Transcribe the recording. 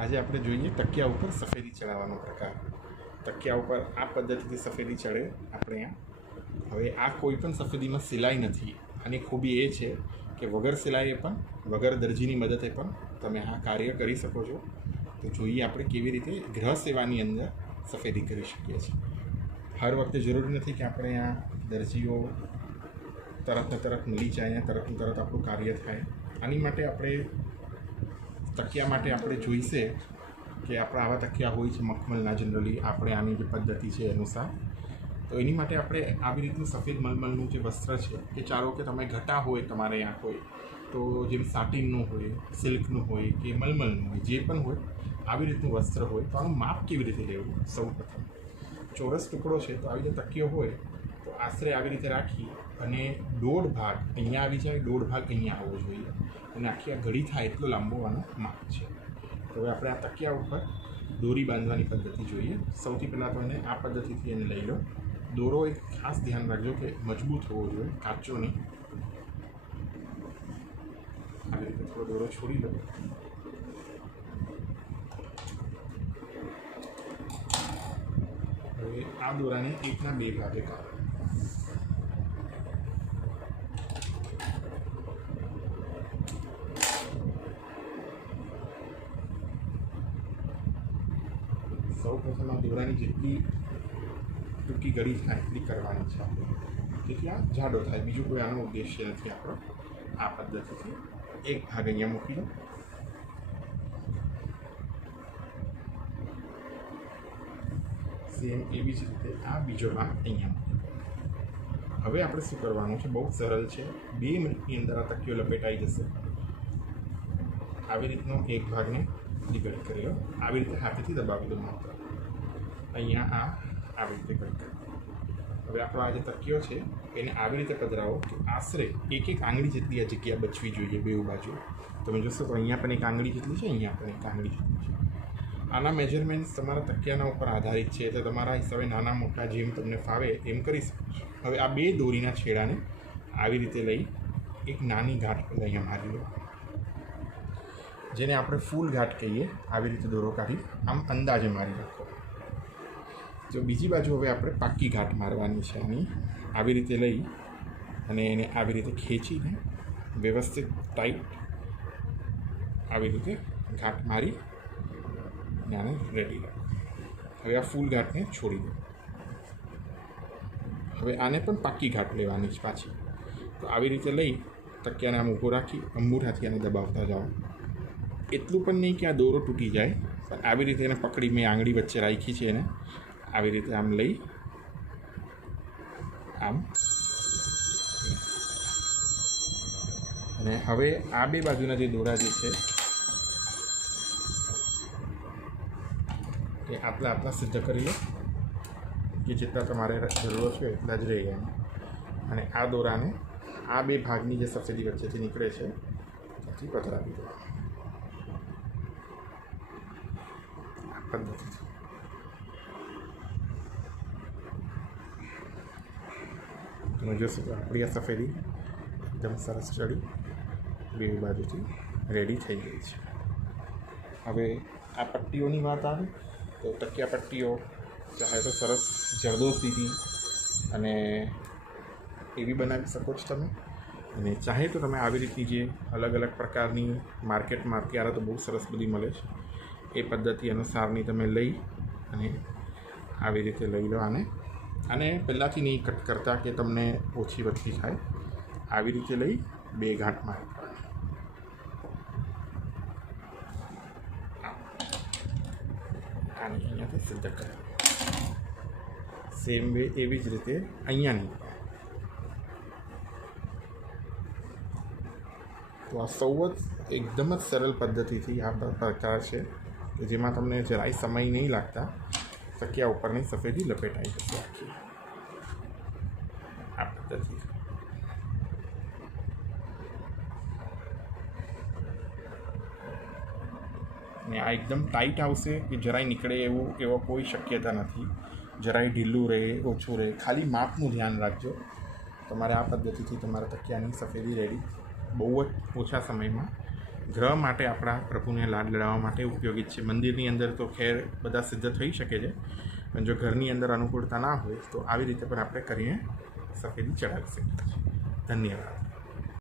આજે આપણે જોઈએ તકિયા ઉપર સફેદી ચડાવવાનો પ્રકાર. તકિયા ઉપર આ પદ્ધતિથી સફેદી ચડે આપણે અહીંયા. હવે આ કોઈ પણ સફેદીમાં સિલાઈ નથી. આની ખૂબી એ છે કે વગર સિલાઈએ પણ વગર દરજીની મદદે પણ તમે આ કાર્ય કરી શકો છો. તો જોઈએ આપણે કેવી રીતે ગૃહ સેવાની અંદર સફેદી કરી શકીએ છીએ. હર વખતે જરૂરી નથી કે આપણે આ દરજીઓ તરત ને તરત મળી જાય અને તરત ને તરત આપણું કાર્ય થાય. આની માટે આપણે તકિયા માટે આપણે જોઈશે કે આપણા આવા તકિયા હોય છે મખમલના જનરલી આપણે આની જે પદ્ધતિ છે અનુસાર. તો એની માટે આપણે આવી રીતનું સફેદ મલમલનું જે વસ્ત્ર છે કે ચાલો કે તમે ઘટા હોય તમારે ત્યાં હોય તો જેમ સાટિનનું હોય, સિલ્કનું હોય કે મલમલનું હોય, જે પણ હોય આવી રીતનું વસ્ત્ર હોય તો આનું માપ કેવી રીતે લેવું. સૌ પ્રથમ ચોરસ ટુકડો છે તો આવી રીતે તકિયો હોય તો આશરે આવી રીતે રાખી અને દોઢ ભાગ અહીંયા આવી જાય, દોઢ ભાગ અહીંયા આવવો જોઈએ અને આખી આ ઘડી થાય એટલો લાંબો આનો માપ છે. તો હવે આપણે આ તકિયા ઉપર દોરી બાંધવાની પદ્ધતિ જોઈએ. સૌથી પહેલાં તો એને આ પદ્ધતિથી એને લઈ લો. દોરો એક ખાસ ધ્યાન રાખજો કે મજબૂત હોવો જોઈએ, કાચો નહીં. આવી રીતે થોડો દોરો છોડી લો. હવે આ દોરાને એકના બે ભાગે કાઢો. સૌ પ્રથમ આ દોરાની જેટલી ટૂંકી ગળી થાય એટલી કરવાની છે આપણે, જેથી આ જાડો થાય. બીજું કોઈ આનો ઉદ્દેશ્ય નથી આપણો. આ પદ્ધતિથી એક ભાગ અહીંયા મૂકી દો. સેમ એવી જ રીતે આ બીજો ભાગ અહીંયા મૂકી દો. હવે આપણે શું કરવાનું છે, બહુ સરળ છે. 2 મિનિટની અંદર આ તકિયો લપેટાઈ જશે. આવી રીતનો એક ભાગને ડિવાઈડ કરી લો. આવી રીતે હાથેથી દબાવી દો માત્ર. અહીંયા આવી રીતે કરી દો. હવે આપણો આ જે તકિયો છે એને આવી રીતે પધરાવો કે આશરે એક આંગળી જેટલી આ જગ્યા બચવી જોઈએ બેઉ બાજુ. તમે જોશો તો અહીંયા પણ એક આંગળી જેટલી છે, અહીંયા પણ એક આંગળી જેટલી છે. આના મેજરમેન્ટ્સ તમારા તકિયાના ઉપર આધારિત છે, એટલે તમારા હિસાબે નાના મોટા જેમ તમને ફાવે એમ કરી શકો છો. હવે આ બે દોરીના છેડાને આવી રીતે લઈ એક નાની ગાંઠ અહીંયા મારી લો, જેને આપણે ફૂલ ગાંઠ કહીએ. આવી રીતે દોરો કાઢી આમ અંદાજે મારી રાખો. જો બીજી બાજુ હવે આપણે પાકી ગાંઠ મારવાની છે આની. આવી રીતે લઈ અને એને આવી રીતે ખેંચીને વ્યવસ્થિત ટાઈટ આવી રીતે ગાંઠ મારી અને આને રેડી રાખો. હવે આ ફૂલ ગાંઠને છોડી દો. હવે આને પણ પાકી ગાંઠ લેવાની છે પાછી. તો આવી રીતે લઈ તકિયાને આમ ઊભો રાખી અંગૂઠાથી આને દબાવતા જાઓ. એટલું પણ નહીં કે આ દોરો તૂટી જાય, પણ આવી રીતે એને પકડી, મેં આંગળી વચ્ચે રાખી છે એને આવી રીતે આમ લઈ આમ. અને હવે આ બે બાજુના જે દોરા જે છે એ આટલા સિદ્ધ કરી લો કે જેટલા તમારે જરૂર છે એટલા જ રહી ગયા. અને આ દોરાને આ બે ભાગની જે સફેદી વચ્ચેથી નીકળે છે ત્યાંથી પધરાવી દો આ પદ્ધતિથી. તમે જોશો તો આપણી આ સફેદી એકદમ સરસ ચડી બે બાજુથી રેડી થઈ ગઈ છે. હવે આ પટ્ટીઓની વાત આવે તો તકિયા પટ્ટીઓ ચાહે તો સરસ જરદોશીથી અને એવી બનાવી શકો છો તમે. અને ચાહે તો તમે આવી રીતની જે અલગ અલગ પ્રકારની માર્કેટમાં અત્યારે તો બહુ સરસ બધી મળે છે એ પદ્ધતિ અનુસારની તમે લઈ અને આવી રીતે લઈ લો આને. અને પહેલાંથી નહીં કટ કરતા કે તમને ઓછી વધતી થાય. આવી રીતે લઈ બે ગાંઠ મારી આને અહીંયાથી સિદ્ધ કરે. સેમ વે એવી જ રીતે અહીંયાની. તો આ સૌ જ એકદમ જ સરળ પદ્ધતિથી આ પ્રકાર છે કે જેમાં તમને જરાય સમય નહીં લાગતા. તકિયા ઉપરની સફેદી લપેટાઈ જશે આખી આ પદ્ધતિ. ને આ એકદમ ટાઈટ આવશે કે જરાય નીકળે એવો કોઈ શક્યતા નથી. જરાય ઢીલું રહે, ઓછું રહે, ખાલી માપનું ધ્યાન રાખજો. તમારે આ પદ્ધતિથી તમારા તકિયાની સફેદી રેડી બહુ જ ઓછા સમયમાં ગ્રહ માટે આપણા પ્રભુને લાડ લડાવવા માટે ઉપયોગી છે. મંદિરની અંદર તો ખેર બધા સિદ્ધ થઈ શકે છે, પણ જો ઘરની અંદર અનુકૂળતા ના હોય તો આવી રીતે પણ આપણે કરીને સફેદી ચડાવી શકીએ છીએ. ધન્યવાદ.